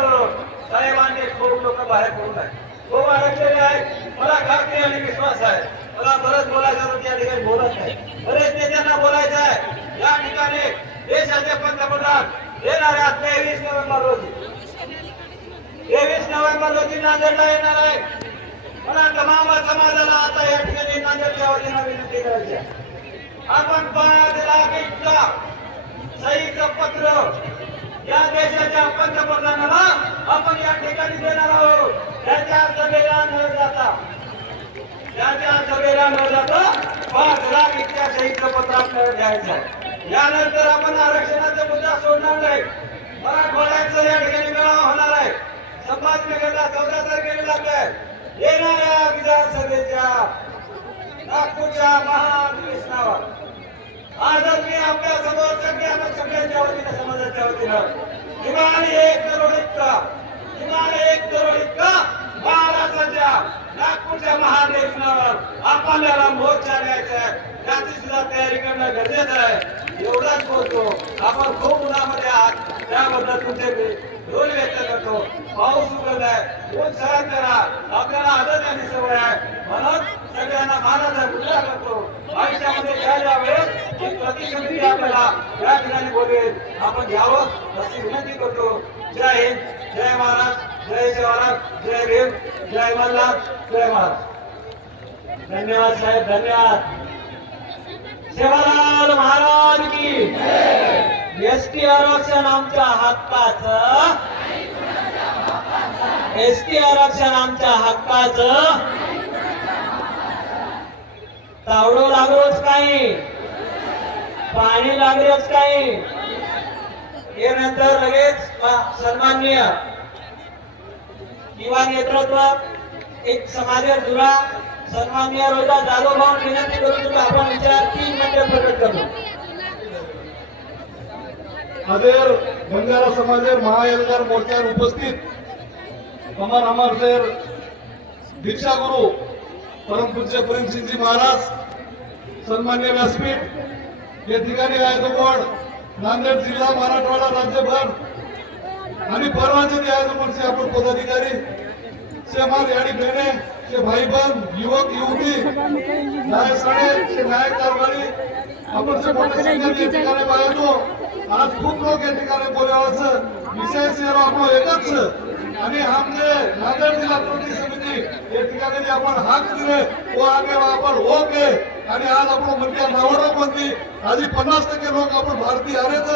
करावं साहेबांनी खूप लोक बाहेर पडून आहेत खूप आरक्षण आहे. मला खात्री आणि विश्वास आहे. मला बरंच बोलायचं होतं त्या ठिकाणी बोलत नाही. बरेच नेत्यांना बोलायचं आहे. या ठिकाणी देशाचे पंतप्रधान येणाऱ्या तेवीस नोव्हेंबर रोजी. तेवीस नोव्हेंबर रोजी नांदेडला येणार आहे. मला तमाम समाजाला आता या ठिकाणी नांदेडच्या वतीनं विनंती करायची आपण पाच लाख इतका सहीचं पत्र या देशाच्या पंतप्रधानाला आपण या ठिकाणी देणार आहोत. त्याच्या सभेला न जाता त्याच्या सभेला न जाता पाच लाख इतक्या शहीद पत्र आपल्याला द्यायचं आहे. यानंतर आपण आरक्षणाचा मुद्दा सोडणार नाही. मराठवाड्याचा या ठिकाणी मेळावा होणार आहे. संभाजीनगरला चौदा तारखेला लागलाय येणाऱ्या विधानसभेच्या नागपूरच्या महाधिवेशनावर. आजच मी आपल्यासमोर सगळ्या सगळ्यांच्या वतीनं समाजाच्या वतीनं. किमान एक करोड इतका. किमान एक करोड इतका. महाराजांच्या नागपूरच्या महाधिवेशनावर आपल्याला मोर्चा न्यायचा आहे. त्याची सुद्धा तयारी करणं गरजेचं आहे. एवढाच बोलतो. आपण खूप उन्हामध्ये आहात. त्याबद्दल तुमचे मी ढोल व्यक्त करतो. पाऊस उघडलाय. ऊन सहन करा आपल्याला आदत आणि सवय आहे म्हणून सगळ्यांना मानाचा मुद्दा करतो आयुष्यामध्ये ज्या ज्या वेळेस प्रतिसंधी आपल्याला या ठिकाणी बोलवेल आपण घ्यावं अशी विनंती करतो. जय हिंद जय महाराज जय शिवराज जय भीम जय मल्हार जय महाराज. धन्यवाद साहेब धन्यवाद. सेवालाल महाराज की एस टी आरक्षण आमच्या हक्काच. एस टी आरक्षण आमच्या हक्काच. तावडो लागलोच काही. पाणी लागलंच काही. हे नंतर लगेच सन्माननीय किंवा नेतृत्व एक समाजात जुळा सन्माननीय रोजा जाधव भाऊन विनंती करू तुला आपण विचार तीन मिनिटे प्रकट करतो आदेर बंजारा समाजेर महाएल्गार मोर्चार उपस्थित अमर दीक्षा दीक्षागुरु परमपूज्य प्रेमसिंगजी महाराज सन्मान्य व्यासपीठ या ठिकाणी आयोजकोड नांदेड जिल्हा मराठवाडा राज्यभर. आणि परवाचे जे आयोजकोडचे आपण पदाधिकारी से हमारे याडी बहने से भाई बहन युवक युवती नायक साडे से नायक कारभारी आपण से मोठे संख्येने या ठिकाणी पाहायचो आज खूप लोक या ठिकाणी बोलावायचं. विषय सेवा आपण एकच. आणि आमचे नांदेड जिल्हा कृती समिती या ठिकाणी जे आपण हाक दिले तो आगे आपण हो ओके आणि आज आपण म्हणजे नावडा म्हणते आधी पन्नास टक्के लोक आपण भारतीय आरेच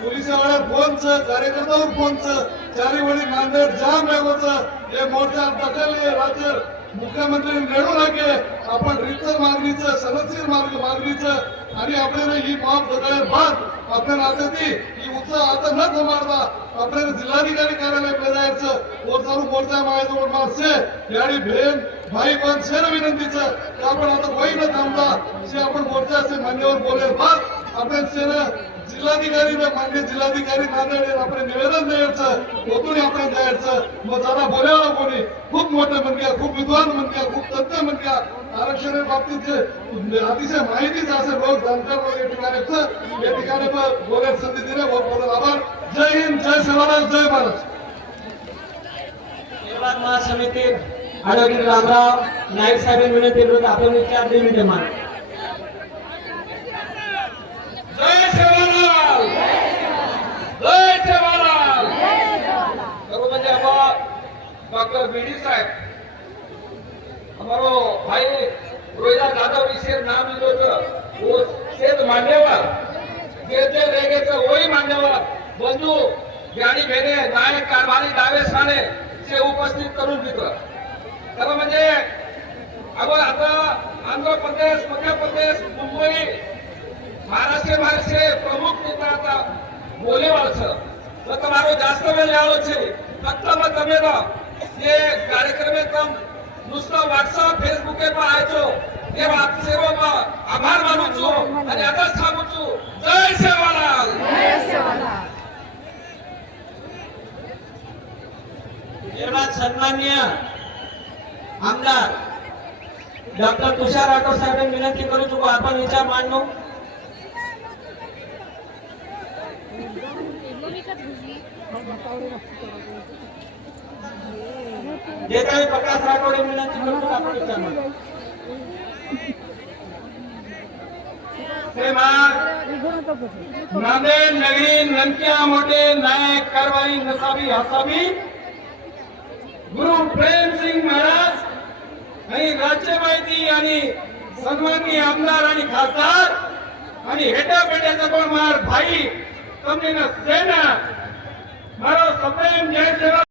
पोलीस वेळेर फोनचं कार्यकर्त्यावर फोनचं. चारी वळी नांदेड जाम बेगोचं हे मोर्चा दखल राज्य मुख्यमंत्री नेडू लागे आपण रितसर मागणीचं सनदशीर मार्ग मागणीचं. आणि आपल्याला ही माफ दगड बाद आपल्याला आता ती ही उत्सव आता न थांबवता आपल्याला जिल्हाधिकारी कार्यालयाकडे जायचं वर चालू मोर्चा माझ्याजवळ मारसे याडी भेन भाई पण सेन विनंतीचं की आपण आता वही न थांबता जे आपण मोर्चा से मान्यवर बोले बाद आपण सेन जिल्हाधिकारी मान्य जिल्हाधिकारी नांदेड आपण निवेदन द्यायचं ओतून आपण द्यायचं मग जरा बोलायला कोणी खूप मोठं म्हणक्या खूप विद्वान म्हणक्या खूप तज्ञ म्हणक्या आरक्षणा बाबतीत जे अतिशय माहितीच असे लोक जाणकार लोक या ठिकाणी आहेत. या ठिकाणी बोलायला संधी दिली व बोलत आभार. जय हिंद जय शिवराज जय महाराज निर्वात महासमिती ॲडव्होकेट रामराव नाईक साहेब विनंती करून आपण विचार मिनिटे मान म्हणजे डॉक्टर बीडी साहब. हमारो भाई रोहिदास यादव विषय नाम लिखो तो वो सेत मान्यवर. जेते रेगेचं वही मान्यवर. बंधू ज्ञानी भेने नायक कारभारी दावे साने से उपस्थित करून तिथं ವಾಸ್ತವ್ಯ ಆಲೋಚಿ ತಮ್ಮ આમદાર ડોક્ટર તુષાર રાઠોડ સાહેબ વિનંતી કરું છું કે આપણ વિચાર માંડો जे काही प्रकाश राठोडे विनंती करतो आपण नांदेड नगरी नंक्या मोठे नायक कारवाई नसावी हसावी. गुरु प्रेम सिंग महाराज आणि राज्य माहिती आणि सन्माननीय आमदार आणि खासदार आणि हेटा पेट्याचा पण मार भाई कमलेनं सेना. મારો સપ્રેમ જય સેવા